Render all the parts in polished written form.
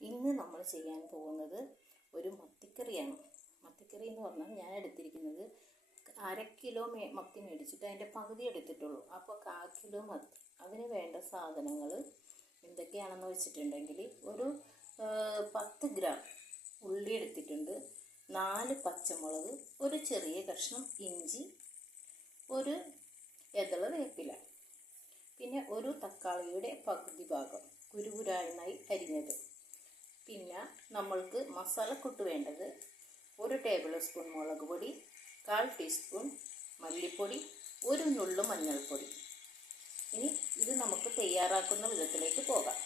ഇന്ന് നമ്മൾ ചെയ്യാൻ പോകുന്നത് ഒരു മത്തിക്കറിയാണ്. മത്തിക്കറി എന്ന് പറഞ്ഞാൽ ഞാൻ എടുത്തിരിക്കുന്നത് 1/2 കിലോ മത്തി മേടിച്ചിട്ട് അതിൻ്റെ പകുതി എടുത്തിട്ടുള്ളൂ. അപ്പോൾ 1/4 കിലോ മത്തി. അതിന് വേണ്ട സാധനങ്ങൾ എന്തൊക്കെയാണെന്ന് വെച്ചിട്ടുണ്ടെങ്കിൽ ഒരു 10 ഗ്രാം ഉള്ളി എടുത്തിട്ടുണ്ട്, 4 പച്ചമുളക്, ഒരു ചെറിയ കഷ്ണം ഇഞ്ചി, ഒരു ഇതള വേപ്പില, പിന്നെ ഒരു തക്കാളിയുടെ പകുതി ഭാഗം കുരുകുരാനായി അരിഞ്ഞത്. പിന്നെ നമ്മൾക്ക് മസാലക്കൂട്ട് വേണ്ടത് 1 ടേബിൾ സ്പൂൺ മുളക് പൊടി, 1/4 ടീസ്പൂൺ മല്ലിപ്പൊടി, ഒരു നുള്ളു മഞ്ഞൾപ്പൊടി. ഇനി ഇത് നമുക്ക് തയ്യാറാക്കുന്ന വിധത്തിലേക്ക് പോകാം.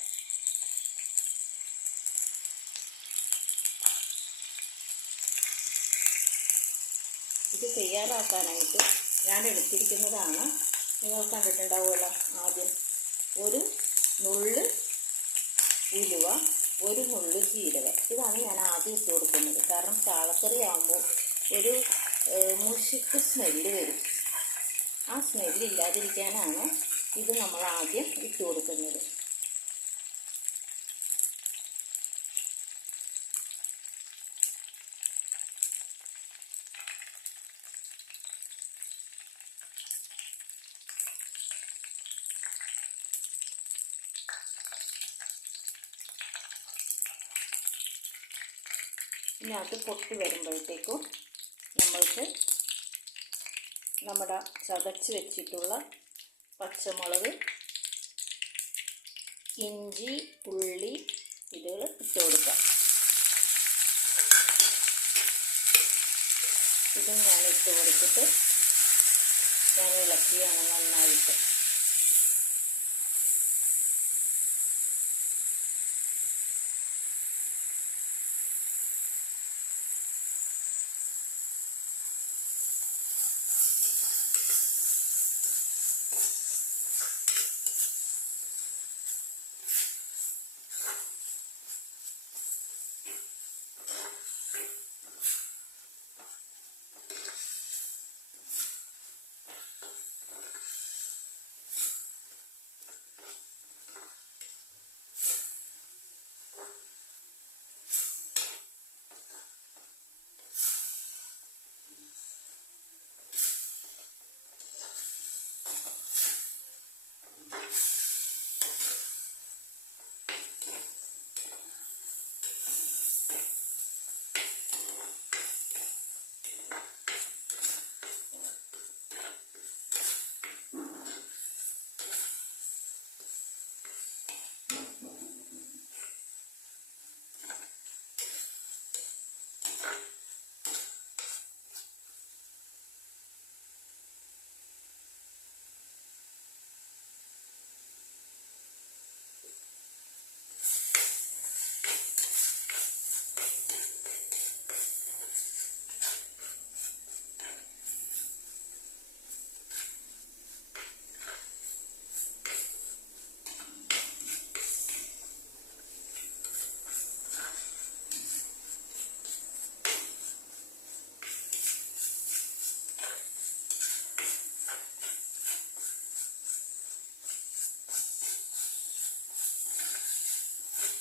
ഇത് തയ്യാറാക്കാനായിട്ട് ഞാൻ എടുത്തിരിക്കുന്നതാണ്, നിങ്ങൾ കണ്ടിട്ടുണ്ടാവുമല്ലോ. ആദ്യം ഒരു നുള്ള് ഉലുവ, ഒരു നുള്ള് ജീരകം. ഇതാണ് ഞാൻ ആദ്യം ഇട്ട് കൊടുക്കുന്നത്. കാരണം ചാളക്കറി ആകുമ്പോൾ ഒരു മുഷിക്ക് സ്മെല്ല് വരും. ആ സ്മെല്ലില്ലാതിരിക്കാനാണ് ഇത് നമ്മൾ ആദ്യം ഇട്ട് കൊടുക്കുന്നത്. ഇനി അത് പൊട്ടി വരുമ്പോഴത്തേക്കും നമ്മൾക്ക് നമ്മുടെ ചതച്ച് വെച്ചിട്ടുള്ള പച്ചമുളക്, ഇഞ്ചി, ഉള്ളി ഇതുകൾ ഇട്ട് കൊടുക്കാം. ഇതും ഞാൻ ഇട്ട് കൊടുത്തിട്ട് ഞാൻ ഇളക്കിയാണ് നന്നായിട്ട്.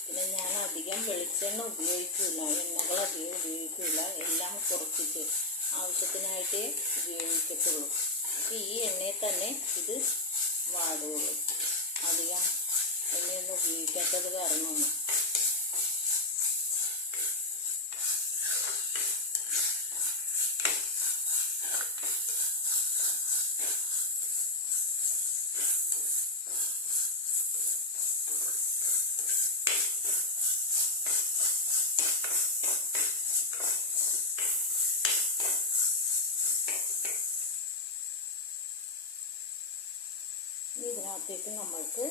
പിന്നെ ഞാൻ അധികം വെളിച്ചെണ്ണ ഉപയോഗിക്കില്ല, എണ്ണകൾ അധികം ഉപയോഗിക്കില്ല. എല്ലാം കുറച്ചിട്ട് ആവശ്യത്തിനായിട്ടേ ഉപയോഗിക്കത്തുള്ളൂ. അപ്പോൾ ഈ എണ്ണയിൽ തന്നെ ഇത് വാടുകയുള്ളൂ. അധികം എണ്ണയൊന്നും ഉപയോഗിക്കാത്തത് കാരണമൊന്നും. ഇതിനകത്തേക്ക് നമ്മൾക്ക്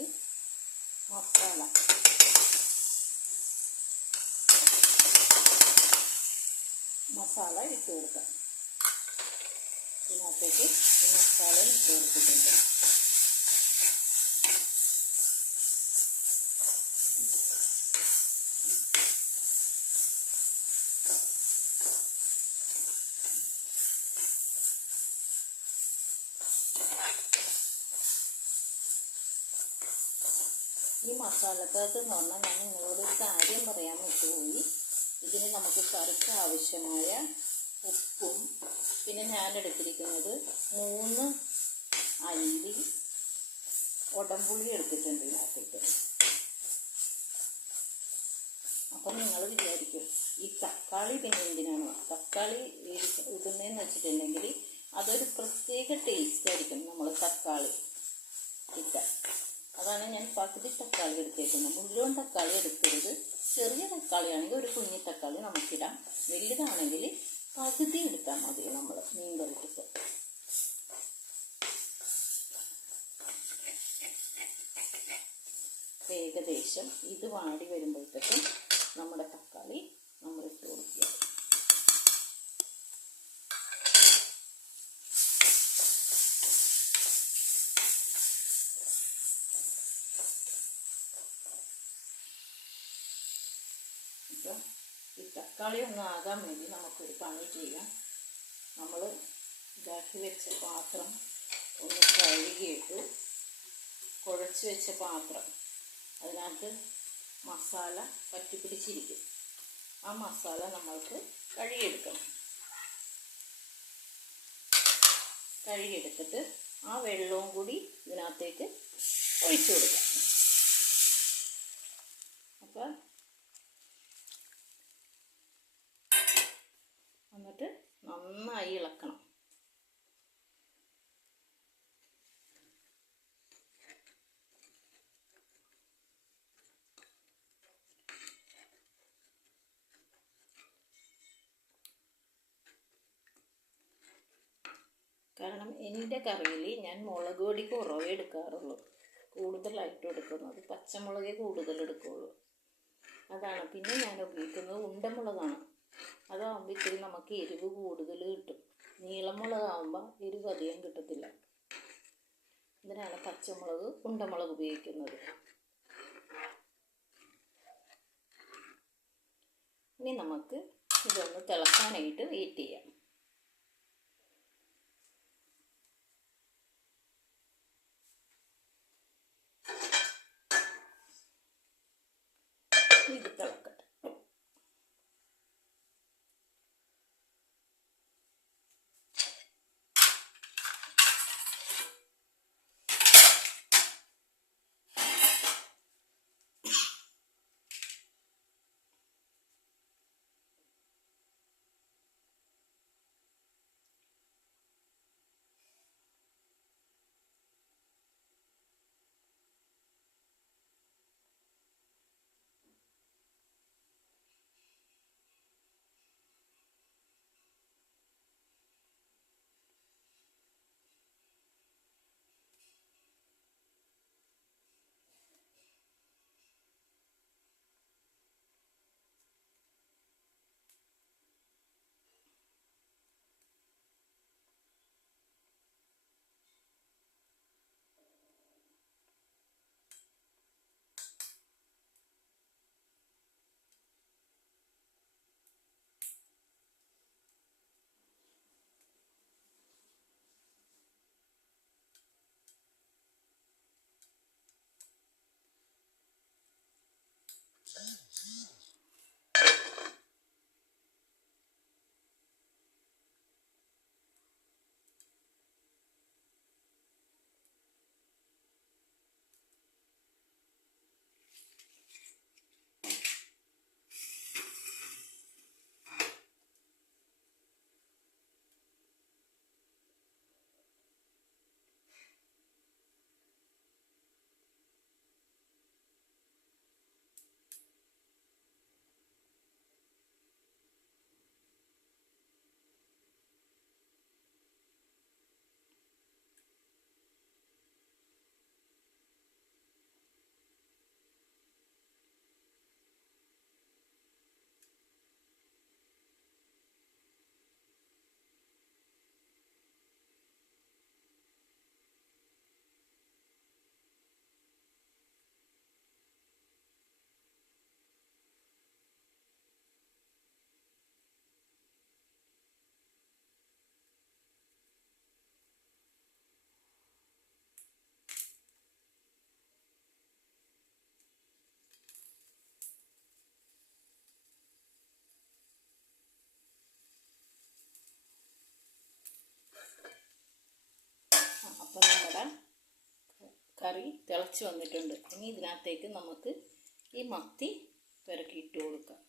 ഈ മസാല ഇട്ട് കൊടുക്കാം. ഇതിനകത്തേക്ക് ഈ മസാല ഇട്ട് കൊടുത്തിട്ടുണ്ട്. ഈ മസാലക്കകത്ത് എന്ന് പറഞ്ഞാൽ ഞാൻ നിങ്ങളോടൊരു കാര്യം പറയാൻ വിട്ടുപോയി. ഇതിന് നമുക്ക് കറിക്ക് ആവശ്യമായ ഉപ്പും, പിന്നെ ഞാൻ എടുത്തിരിക്കുന്നത് 3 അല്ലി ഉടമ്പുളി എടുത്തിട്ടുണ്ട് ഇതിനകത്തേക്ക്. അപ്പം നിങ്ങൾ വിചാരിക്കും ഈ തക്കാളി പിന്നെ എന്തിനാണ് തക്കാളി ഇടുന്നതെന്ന് വെച്ചിട്ടുണ്ടെങ്കിൽ അതൊരു പ്രത്യേക ടേസ്റ്റ് ആയിരിക്കും നമ്മൾ തക്കാളി ഇട്ടാൽ. അതാണ് ഞാൻ പകുതി തക്കാളി എടുത്തേക്കുന്നത്. മുഴുവൻ തക്കാളി എടുക്കരുത്. ചെറിയ തക്കാളിയാണെങ്കിൽ ഒരു കുഞ്ഞി തക്കാളി നമുക്കിടാം. വലുതാണെങ്കിൽ പകുതി എടുത്താൽ മതി നമ്മൾ മീൻ കറിക്ക്. ഏകദേശം ഇത് വാടി വരുമ്പോഴത്തേക്കും നമ്മുടെ തക്കാളി നമ്മൾ ഇട്ട് കൊടുക്കുക. ഇപ്പം ഈ തക്കാളി ഒന്ന് ആകാൻ വേണ്ടി നമുക്കൊരു പണി ചെയ്യാം. നമ്മൾ ഇതാക്കി വെച്ച പാത്രം ഒന്ന് കഴുകിയിട്ടു, കുഴച്ച് വെച്ച പാത്രം അതിനകത്ത് മസാല പറ്റിപ്പിടിച്ചിരിക്കും. ആ മസാല നമ്മൾക്ക് കഴുകിയെടുക്കണം. കഴുകിയെടുത്തിട്ട് ആ വെള്ളവും കൂടി ഇതിനകത്തേക്ക് ഒഴിച്ചു കൊടുക്കാം. അപ്പം എന്നിട്ട് നന്നായി ഇളക്കണം. കാരണം എൻ്റെ കറിയിൽ ഞാൻ മുളക് പൊടി കുറവേ എടുക്കാറുള്ളൂ, കൂടുതലായിട്ട് എടുക്കുന്നത് പച്ചമുളകേ കൂടുതൽ എടുക്കുകയുള്ളൂ. അതാണ്. പിന്നെ ഞാൻ ഉപയോഗിക്കുന്നത് ഉണ്ടമുളകാണ്. അതാകുമ്പോൾ ഇത്തിരി നമുക്ക് എരിവ് കൂടുതൽ കിട്ടും. നീളമുളകാകുമ്പോൾ എരിവ് അധികം കിട്ടത്തില്ല. ഇതിനാണ് പച്ചമുളക് ഉണ്ടമുളക് ഉപയോഗിക്കുന്നത്. ഇനി നമുക്ക് ഇതൊന്ന് തിളക്കാനായിട്ട് വെയിറ്റ് ചെയ്യാം. ഇത് തിളക്കട്ടെ. കറി തിളച്ച് വന്നിട്ടുണ്ട്. ഇനി ഇതിനകത്തേക്ക് നമുക്ക് ഈ മത്തി പെരക്കിയിട്ട് കൊടുക്കാം.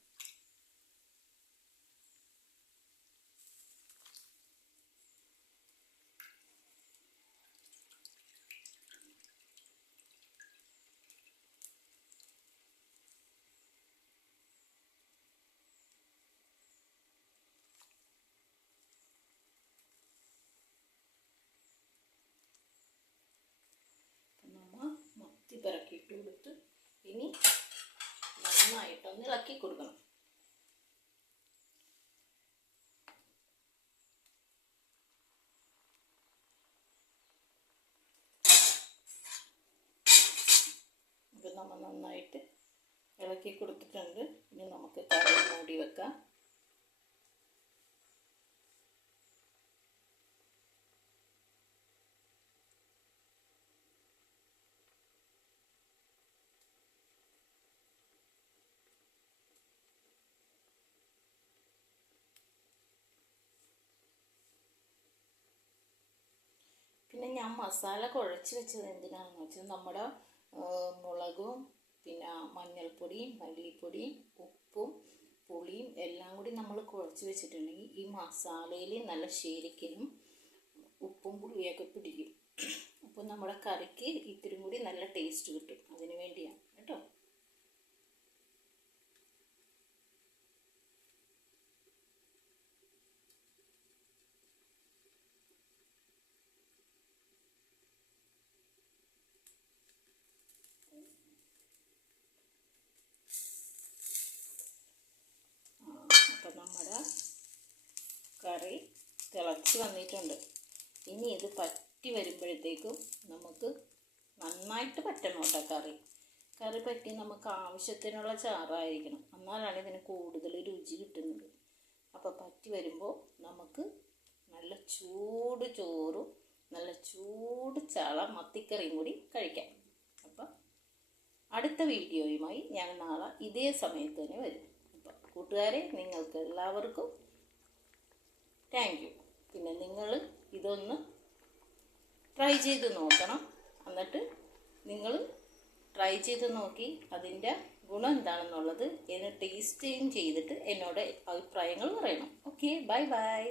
മത്തി പെരക്കിയിട്ട് കൊടുത്ത് ഇനി നന്നായിട്ടൊന്ന് ഇളക്കി കൊടുക്കണം. ഇപ്പം നമ്മൾ നന്നായിട്ട് ഇളക്കി കൊടുത്തിട്ടുണ്ട്. ഇനി നമുക്ക് കറി മൂടി വെക്കാം. പിന്നെ ഞാൻ മസാല കുഴച്ച് വെച്ചത് എന്തിനാണെന്ന് വെച്ചാൽ നമ്മുടെ മുളകും പിന്നെ മഞ്ഞൾപ്പൊടിയും മല്ലിപ്പൊടിയും ഉപ്പും പുളിയും എല്ലാം കൂടി നമ്മൾ കുഴച്ച് വെച്ചിട്ടുണ്ടെങ്കിൽ ഈ മസാലയിൽ നല്ല ശരിക്കും ഉപ്പും പുളിയൊക്കെ പിടിക്കും. അപ്പോൾ നമ്മുടെ കറിക്ക് ഇത്തിരി കൂടി നല്ല ടേസ്റ്റ് കിട്ടും. അതിന് വേണ്ടിയാണ് കേട്ടോ. അപ്പം നമ്മുടെ കറി തിളച്ച് വന്നിട്ടുണ്ട്. ഇനി ഇത് പറ്റി വരുമ്പോഴത്തേക്കും നമുക്ക് നന്നായിട്ട് പറ്റണം കേട്ടോ. കറി പറ്റി നമുക്ക് ആവശ്യത്തിനുള്ള ചാറായിരിക്കണം, എന്നാലാണ് ഇതിന് കൂടുതൽ രുചി കിട്ടുന്നത്. അപ്പോൾ പറ്റി വരുമ്പോൾ നമുക്ക് നല്ല ചൂട് ചോറും നല്ല ചൂട് ചാള മത്തിക്കറിയും കൂടി കഴിക്കാം. അപ്പം അടുത്ത വീഡിയോയുമായി ഞാൻ നാളെ ഇതേ സമയത്ത് തന്നെ വരും. അപ്പം കൂട്ടുകാരെ, നിങ്ങൾക്ക് എല്ലാവർക്കും താങ്ക് യു. പിന്നെ നിങ്ങൾ ഇതൊന്ന് ട്രൈ ചെയ്ത് നോക്കണം. എന്നിട്ട് നിങ്ങൾ ട്രൈ ചെയ്ത് നോക്കി അതിൻ്റെ ഗുണം എന്താണെന്നുള്ളത് ടേസ്റ്റും ചെയ്തിട്ട് എന്നോട് അഭിപ്രായങ്ങൾ പറയണം. Okay, bye bye.